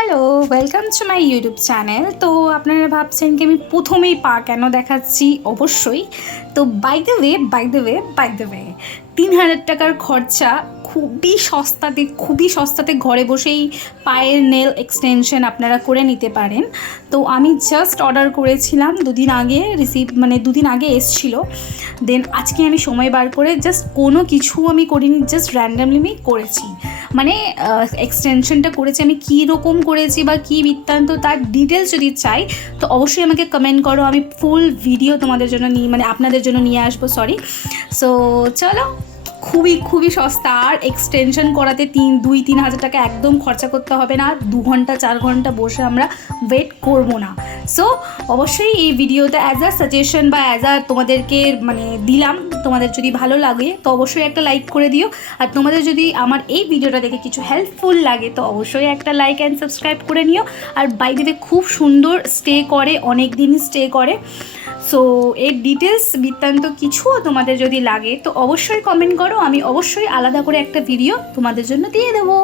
Hello welcome to my YouTube channel তো আপনারা ভাবছেন কি আমি প্রথমেই পা কেন দেখাচ্ছি? অবশ্যই। তো by the way by the way by the way তিন হাজার টাকার খরচা খুবই সস্তাতে খুবই সস্তাতে ঘরে বসেই পায়ের নেল এক্সটেনশন আপনারা করে নিতে পারেন। তো আমি জাস্ট অর্ডার করেছিলাম, দুদিন আগে রিসিভ মানে দুদিন আগে এসছিল। দেন আজকে আমি সময় বার করে জাস্ট কোনো কিছু আমি করিনি জাস্ট র্যান্ডামলি আমি করেছি। মানে এক্সটেনশনটা করেছি, আমি কী রকম করেছি বা কী বৃত্তান্ত তার ডিটেলস যদি চাই, তো অবশ্যই আমাকে কমেন্ট করো, আমি ফুল ভিডিও তোমাদের জন্য নিয়ে মানে আপনাদের জন্য নিয়ে আসব সরি সো চলো। খুবই খুবই সস্তা। আর এক্সটেনশন করাতে তিন, দুই, তিন হাজার টাকা একদম খরচা করতে হবে না। দু ঘণ্টা, চার ঘণ্টা বসে আমরা ওয়েট করব না। সো অবশ্যই এই ভিডিওটা অ্যাজ আ সাজেশন বা অ্যাজ আ তোমাদেরকে মানে দিলাম। তোমাদের যদি ভালো লাগে, তো অবশ্যই একটা লাইক করে দিও। আর তোমাদের যদি আমার এই ভিডিওটা দেখে কিছু হেল্পফুল লাগে, তো অবশ্যই একটা লাইক অ্যান্ড সাবস্ক্রাইব করে নিও। আর বাইরে খুব সুন্দর স্টে করে অনেক দিন স্টে করে। সো এর ডিটেলস বৃত্তান্ত কিছুও তোমাদের যদি লাগে, তো অবশ্যই কমেন্ট করো। আমি অবশ্যই আলাদা করে একটা ভিডিও তোমাদের জন্য দিয়ে দেবো।